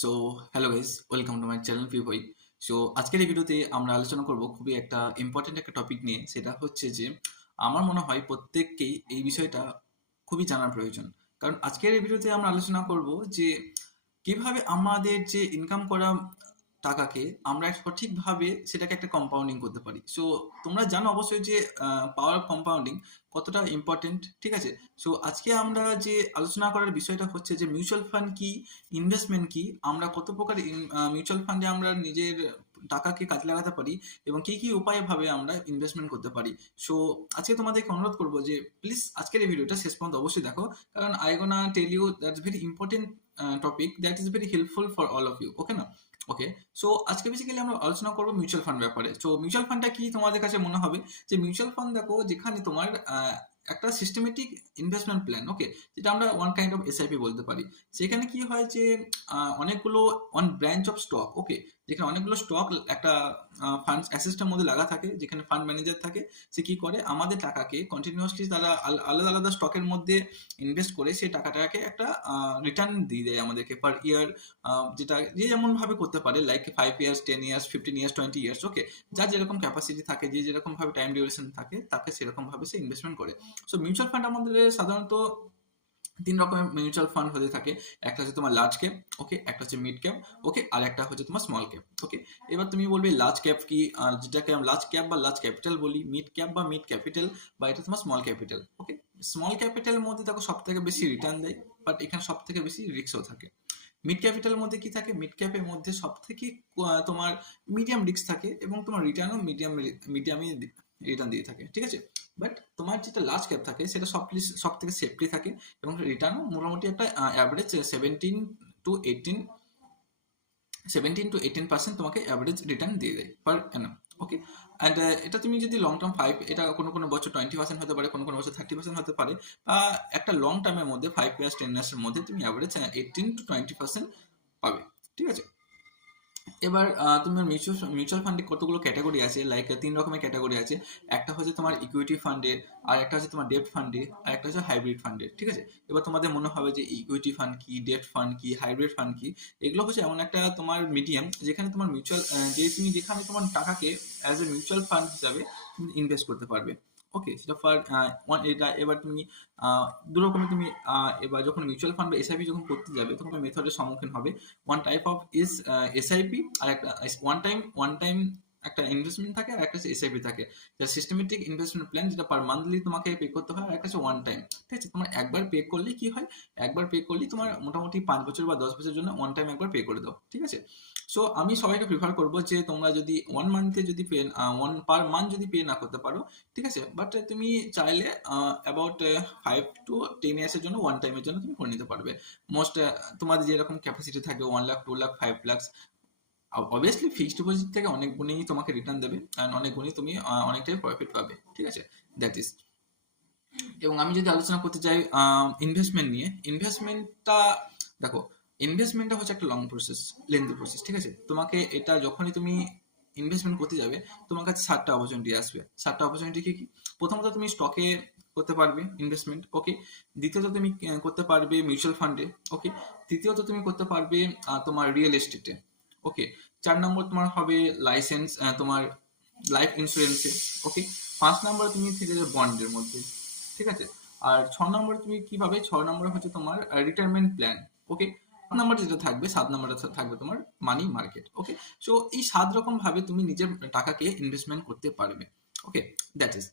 So hello guys, welcome to my channel PIVOI। So আজকের এই ভিডিওতে আমরা আলোচনা করব খুবই একটা ইম্পর্টেন্ট একটা টপিক নিয়ে। সেটা হচ্ছে যে আমার মনে হয় প্রত্যেককেই এই বিষয়টা খুবই জানার প্রয়োজন। কারণ আজকের এই ভিডিওতে আমরা আলোচনা করব যে কিভাবে আমাদের যে ইনকাম করা টাকাকে আমরা সঠিকভাবে সেটাকে একটা কম্পাউন্ডিং করতে পারি। সো তোমরা জানো অবশ্যই যে পাওয়ার অফ কম্পাউন্ডিং কতটা ইম্পর্টেন্ট, ঠিক আছে? সো আজকে আমরা যে আলোচনা করার বিষয়টা হচ্ছে যে মিউচুয়াল ফান্ড কি, ইনভেস্টমেন্ট কি, আমরা কত প্রকার মিউচুয়াল ফান্ডে আমরা নিজের টাকাকে কাজে লাগাতে পারি এবং কি কি উপায়ে ভাবে আমরা ইনভেস্টমেন্ট করতে পারি। সো আজকে তোমাদেরকে অনুরোধ করবো যে প্লিজ আজকের এই ভিডিওটা শেষ পর্যন্ত অবশ্যই দেখো, কারণ I gonna tell you that's very important topic that is very helpful for all of you. Okay না? ওকে। সো আজকে বেসিক্যালি আমরা আলোচনা করবো মিউচুয়াল ফান্ড ব্যাপারে। সো মিউচুয়াল ফান্ডটা কি তোমাদের কাছে মনে হবে যে মিউচুয়াল ফান্ড দেখো যেখানে তোমার একটা সিস্টেমেটিক ইনভেস্টমেন্ট প্ল্যান, ওকে, যেটা আমরা ওয়ান কাইন্ড অফ এসআইপি বলতে পারি। সেখানে কি হয় যে অনেকগুলো ওয়ান ব্রাঞ্চ অফ স্টক, ওকে, যেখানে অনেকগুলো স্টক একটা ফান্ড অ্যাসেটের মধ্যে লাগা থাকে, যেখানে ফান্ড ম্যানেজার থাকে। সে কি করে আমাদের টাকাকে কন্টিনিউয়াসলি তারা আলাদা আলাদা স্টকের মধ্যে ইনভেস্ট করে সেই টাকাটাকে একটা রিটার্ন দিয়ে দেয় আমাদেরকে পার ইয়ার, যেটা যে যেমন ভাবে করতে পারে, like 5 years, 10 years, 15 years, 20 years, okay. যার যেরকম ক্যাপাসিটি থাকে, যে যেরকম ভাবে টাইম ডিউরেশন থাকে, তাকে সেরকম ভাবে সে ইনভেস্টমেন্ট করে। সো মিউচুয়াল ফান্ড আমাদের সাধারণত তিন রকমের মিউচুয়াল ফান্ড হতে থাকে। একটা হচ্ছে তোমার লার্জ ক্যাপ, ওকে, একটা হচ্ছে মিড ক্যাপ, ওকে, আর একটা হচ্ছে তোমার স্মল ক্যাপ, ওকে। এবার তুমি বলবে লার্জ ক্যাপ কি, যেটাকে আমরা লার্জ ক্যাপ বা লার্জ ক্যাপিটাল বলি, মিড ক্যাপ বা মিড ক্যাপিটাল, বা এটা তোমার স্মল ক্যাপিটাল, ওকে। স্মল ক্যাপিটালের মধ্যে দেখো সব থেকে বেশি রিটার্ন দেয়, বাট এখানে সব থেকে বেশি রিস্কও থাকে। মিড ক্যাপিটালের মধ্যে কি থাকে, মিড ক্যাপের মধ্যে সব থেকে তোমার মিডিয়াম রিস্ক থাকে এবং তোমার রিটার্নও মিডিয়ামই রিটার্ন দিয়ে থাকে, ঠিক আছে। বাট তোমার যেটা লার্জ ক্যাপ থাকে সেটা সব থেকে সেফটি থাকে এবং রিটার্নও মোটামুটি একটা অ্যাভারেজ 17 to 18% তোমাকে অ্যাভারেজ রিটার্ন দিয়ে দেয় পার অ্যানাম, ওকে। অ্যান্ড এটা তুমি যদি লং টার্ম এটা কোনো বছর 20% হতে পারে, কোনো বছর 30% হতে পারে, বা একটা লং টার্মের মধ্যে 5 ইয়ার্স 10 ইয়ার্সের মধ্যে তুমি অ্যাভারেজ 18 to 20% পাবে, ঠিক আছে। এবার তোমার মিউচুয়াল ফান্ডে কতগুলো ক্যাটাগরি আছে, লাইক তিন রকমের ক্যাটাগরি আছে। একটা হচ্ছে তোমার ইকুইটি ফান্ডের, আর একটা হচ্ছে তোমার ডেট ফান্ডে, আর একটা হচ্ছে হাইব্রিড ফান্ডের, ঠিক আছে। এবার তোমাদের মনে হবে যে ইকুইটি ফান্ড কি, ডেট ফান্ড কি, হাইব্রিড ফান্ড কি। এগুলো হচ্ছে এমন একটা তোমার মিডিয়াম যেখানে তোমার যেখানে তোমার টাকাকে অ্যাজ এ মিউচুয়াল ফান্ড হিসাবে তুমি ইনভেস্ট করতে পারবে, ওকে। সেটা এটা এবার তুমি দু রকমের তুমি এবার যখন মিউচুয়াল ফান্ড বা এসআইপি যখন করতে যাবে তখন মেথডের সম্মুখীন হবে। One type of is SIP, আর একটা ওয়ান টাইম একটা ইনভেস্টমেন্ট থাকে, আর একটা হচ্ছে এসআইপি থাকে, যেটা সিস্টেমেটিক ইনভেস্টমেন্ট প্ল্যান, যেটা পার মান্থলি তোমাকে পে করতে হয়। আর একটা হচ্ছে ওয়ান টাইম, ঠিক আছে। তোমার একবার পে করলে কি হয়, একবার পে করলে তোমার মোটামুটি 5 বছর বা 10 বছরের জন্য ওয়ান টাইম একবার পে করে দাও, ঠিক আছে। সো আমি সবাইকে প্রিফার করবো যে তোমরা যদি ওয়ান মান্থে যদি পে পার মান্থ যদি পে না করতে পারো, ঠিক আছে, বাট তুমি চাইলে অ্যাবাউট 5 to 10 ইয়ার্সের জন্য ওয়ান টাইমের জন্য তুমি করে নিতে পারবে। মোস্ট তোমাদের যেরকম ক্যাপাসিটি থাকে 1 lakh, 2 lakh, 5 lakh, obviously fixed deposit থেকে অনেক গুণেই তোমাকে রিটার্ন দেবে, অ্যান্ড অনেক গুণেই তুমি অনেকটাই প্রফিট পাবে, ঠিক আছে। That is. এবং আমি যদি আলোচনা করতে চাই ইনভেস্টমেন্ট নিয়ে, ইনভেস্টমেন্টটা দেখো, ইনভেস্টমেন্টটা হচ্ছে একটা লং প্রসেস, লেন্দি প্রসেস, ঠিক আছে। তোমাকে এটা যখনই তুমি ইনভেস্টমেন্ট করতে যাবে, তোমার কাছে 7টা অপরচুনিটি আসবে। 7টা অপরচুনিটি কি কি? প্রথমত তুমি স্টকে করতে পারবে ইনভেস্টমেন্ট, ওকে। দ্বিতীয়ত তুমি করতে পারবে মিউচুয়াল ফান্ডে, ওকে। তৃতীয়ত তুমি করতে পারবে তোমার রিয়েল এস্টেটে, ওকে। 4 নম্বর তোমার হবে লাইসেন্স, তোমার লাইফ ইন্স্যুরেন্সে, ওকে। 5 নম্বর তুমি থেকে যাবে বন্ডের মধ্যে, ঠিক আছে। আর 6 নম্বরে তুমি কি পাবে, 6 নম্বরে হচ্ছে তোমার রিটায়ারমেন্ট প্ল্যান, ওকে। 7 নম্বরে যেটা থাকবে, 7 নম্বরে থাকবে তোমার মানি মার্কেট, ওকে। সো এই 7 রকম ভাবে তুমি নিজের টাকাকে ইনভেস্টমেন্ট করতে পারবে, ওকে। That is.